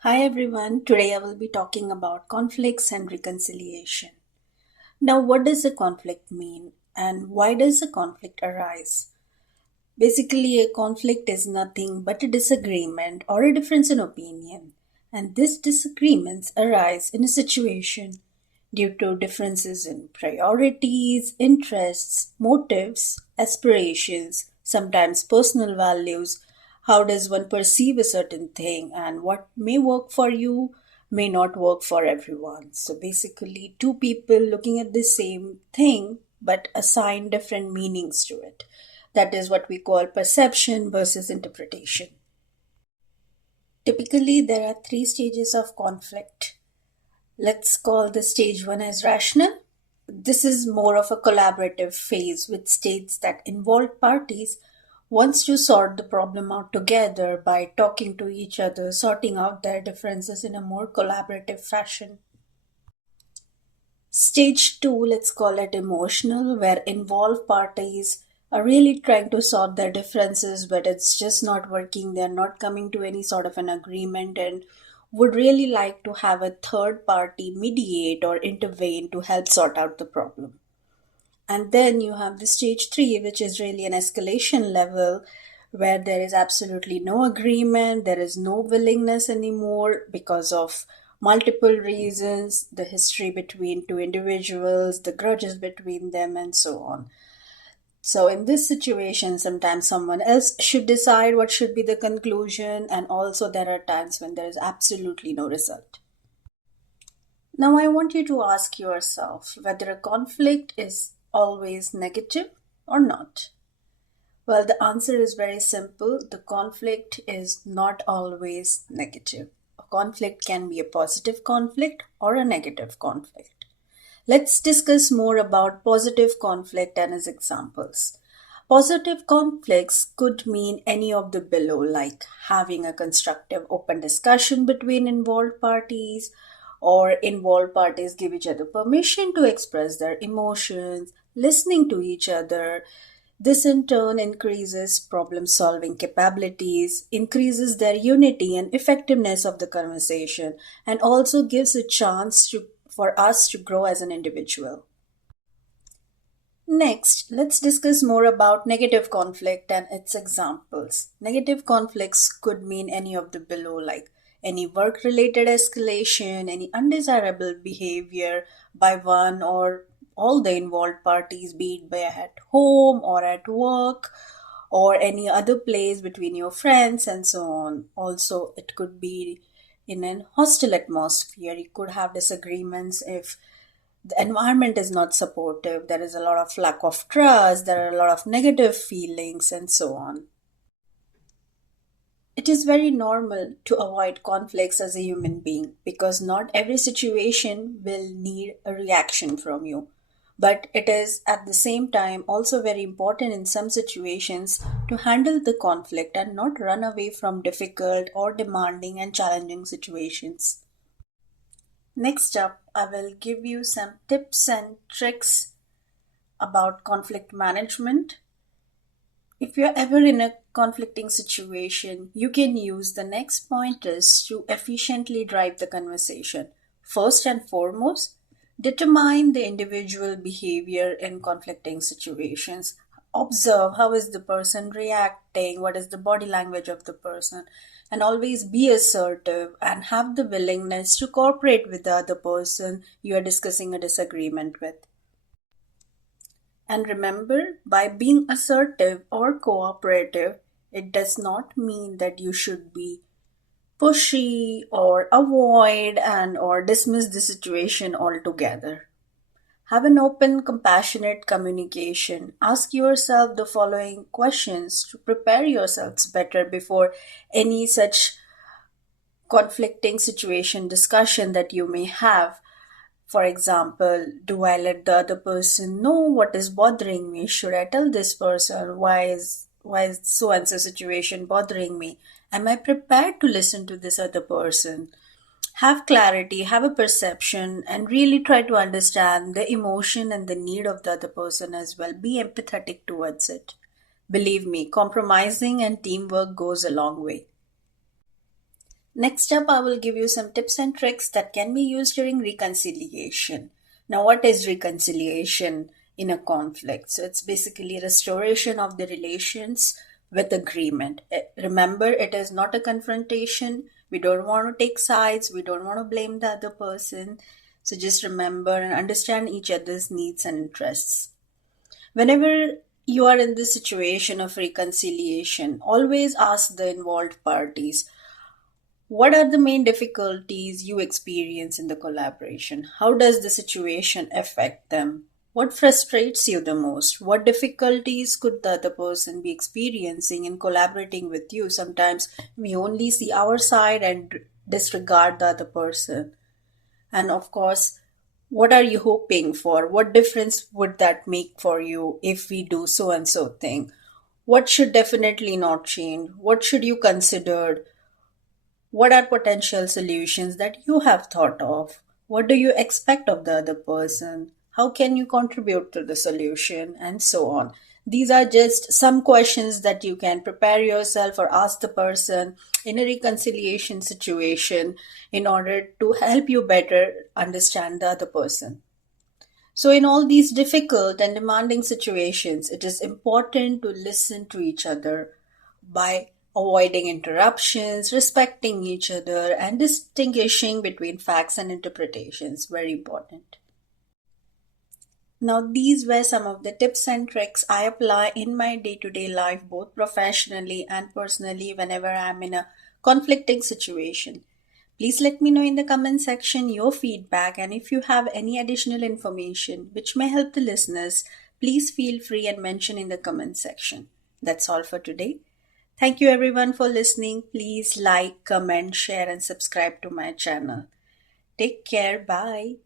Hi everyone, today I will be talking about conflicts and reconciliation. Now, what does a conflict mean and why does a conflict arise? Basically, a conflict is nothing but a disagreement or a difference in opinion, and these disagreements arise in a situation due to differences in priorities, interests, motives, aspirations, sometimes personal values. How does one perceive a certain thing, and what may work for you may not work for everyone? So, basically, two people looking at the same thing but assign different meanings to it. That is what we call perception versus interpretation. Typically, there are three stages of conflict. Let's call the stage one as rational. This is more of a collaborative phase which states that involved parties wants to sort the problem out together by talking to each other, sorting out their differences in a more collaborative fashion. Stage two, let's call it emotional, where involved parties are really trying to solve their differences, but it's just not working. They're not coming to any sort of an agreement and would really like to have a third party mediate or intervene to help sort out the problem. And then you have the stage three, which is really an escalation level where there is absolutely no agreement, there is no willingness anymore because of multiple reasons, the history between two individuals, the grudges between them, and so on. So, in this situation, sometimes someone else should decide what should be the conclusion, and also there are times when there is absolutely no result. Now, I want you to ask yourself whether a conflict is always negative or not. Well, the answer is very simple. The conflict is not always negative. A conflict can be a positive conflict or a negative conflict. Let's discuss more about positive conflict and its examples. Positive conflicts could mean any of the below, like having a constructive open discussion between involved parties, or involved parties give each other permission to express their emotions, listening to each other. This in turn increases problem solving capabilities, increases their unity and effectiveness of the conversation, and also gives a chance for us to grow as an individual. Next, let's discuss more about negative conflict and its examples. Negative conflicts could mean any of the below, like any work related escalation, any undesirable behavior by one or all the involved parties, be it by at home or at work or any other place between your friends and so on. Also, it could be in an hostile atmosphere. You could have disagreements if the environment is not supportive, there is a lot of lack of trust, there are a lot of negative feelings, and so on. It is very normal to avoid conflicts as a human being because not every situation will need a reaction from you. But it is at the same time also very important in some situations to handle the conflict and not run away from difficult or demanding and challenging situations. Next up, I will give you some tips and tricks about conflict management. If you're ever in a conflicting situation, you can use the next pointers to efficiently drive the conversation. First and foremost, determine the individual behavior in conflicting situations. Observe how is the person reacting, what is the body language of the person, and always be assertive and have the willingness to cooperate with the other person you are discussing a disagreement with. And remember, by being assertive or cooperative, it does not mean that you should be pushy or avoid and or dismiss the situation altogether. Have an open, compassionate communication. Ask yourself the following questions to prepare yourselves better before any such conflicting situation discussion that you may have. For example, do I let the other person know what is bothering me? Should I tell this person why is so and so situation bothering me? Am I prepared to listen to this other person? Have clarity, have a perception, and really try to understand the emotion and the need of the other person as well. Be empathetic towards it. Believe me, compromising and teamwork goes a long way. Next up, I will give you some tips and tricks that can be used during reconciliation. Now, what is reconciliation in a conflict? So, it's basically restoration of the relations with agreement. Remember, it is not a confrontation. We don't want to take sides, we don't want to blame the other person. So, just remember and understand each other's needs and interests. Whenever you are in this situation of reconciliation, always ask the involved parties, what are the main difficulties you experience in the collaboration? How does the situation affect them? What frustrates you the most? What difficulties could the other person be experiencing in collaborating with you? Sometimes we only see our side and disregard the other person. And of course, what are you hoping for? What difference would that make for you if we do so and so thing? What should definitely not change? What should you consider? What are potential solutions that you have thought of? What do you expect of the other person? How can you contribute to the solution? And so on. These are just some questions that you can prepare yourself or ask the person in a reconciliation situation in order to help you better understand the other person. So, in all these difficult and demanding situations, it is important to listen to each other by avoiding interruptions, respecting each other, and distinguishing between facts and interpretations. Very important. Now, these were some of the tips and tricks I apply in my day to day life, both professionally and personally, whenever I'm in a conflicting situation. Please let me know in the comment section your feedback, and if you have any additional information which may help the listeners, please feel free and mention in the comment section. That's all for today. Thank you everyone for listening. Please like, comment, share, and subscribe to my channel. Take care. Bye.